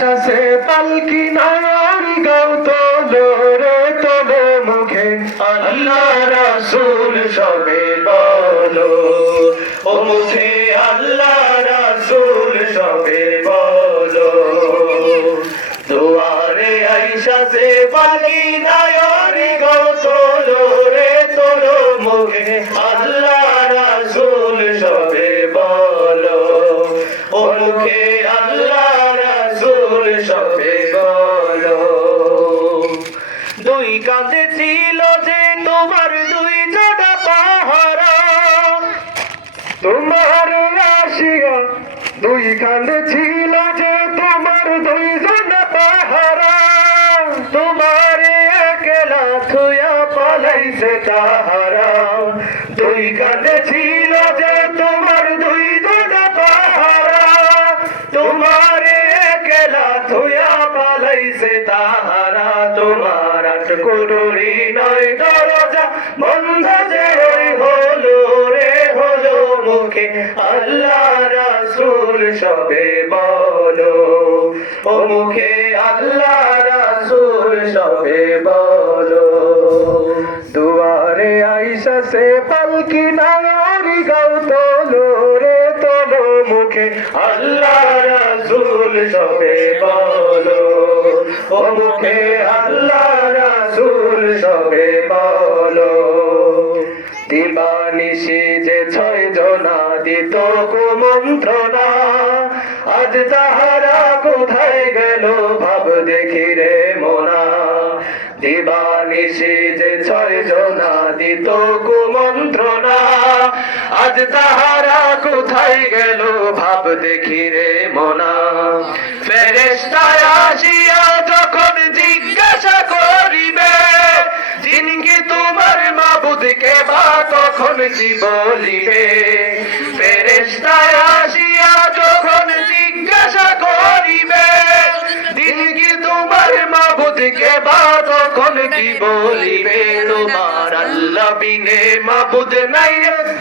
আইসা সে পালকি নারী গাও তোলো রে তোলো মুখে আল্লাহ রাসূল সবে বলো ও মুখে আল্লাহ রাসূল সবে বলো দুয়ারে আইসা সে পালকি নারী গাও তোলো রে তোলো মুখে আল্লাহ রাসূল সবে বলো ও মুখে আল্লাহ রাসূল সবে বলো দুই কাঁধে ছিল যে তোমার দুই জোড়া পাহারা তোমার রাশিয়া দুই কাঁধে ছিল যে তোমার দুই জোড়া পাহারা তোমার একলা থুয়া পালাইছে তাহারা দুই কাঁধে ছিল যে তোমার দুই জোড়া পাহারা তোমার একলা থুয়া পালাইছে তাহারা তোমার আট কুটুরি নয় দরজা বন্ধ যে হলো রে হলো মুখে আল্লাহ রাসূল সবে বলো ও মুখে আল্লাহ রাসূল সবে বলো দুয়ারে আইসা সে পালকি নারী গাও তোলো রে তোলো মুখে আল্লাহ রাসূল সবে বলো ও মুখে আল্লাহ রাসূল সবে বলো দিবানিশি যে ছয় জনা দিত কুমন্ত্রণা আজ তাহারা কোথায় গেল ভাব দেখি রে মোনা দিবানিশি যে ছয় জনা দিত কুমন্ত্রণা আজ তাহারা কোথায় গেল ভাব দেখি রে মোনা ফেরেশতা আসিয়া যখন জিজ্ঞাসা করিবে যিনি তোমার মাবুদ কে বা তখন কি বলিবে ফেরেশতা আসিয়া যখন জিজ্ঞাসা করিবে যিনি তোমার মাবুদ কে বা তখন কি বলিবে তোমার আল্লাহ বিনে মাবুদ নাই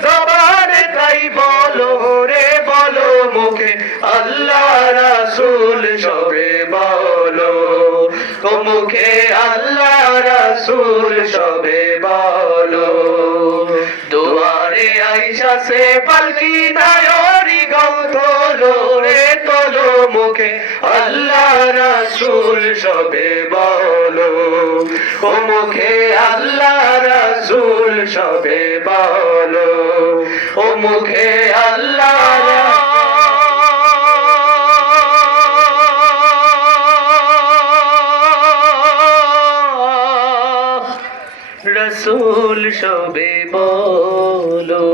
জবানে তাই বলো রে বলো মুখে আল্লাহ রাসূল সবে বলো ও মুখে আল্লাহ রাসূল সবে বলো দুয়ারে আইসা সে পালকি নারী গাও তোলো রে তোলো মুখে আল্লাহ রাসূল সবে বলো ও মুখে আল্লাহ রাসূল সবে বলো ও মুখে আল্লাহ রাসূল সবে বলো।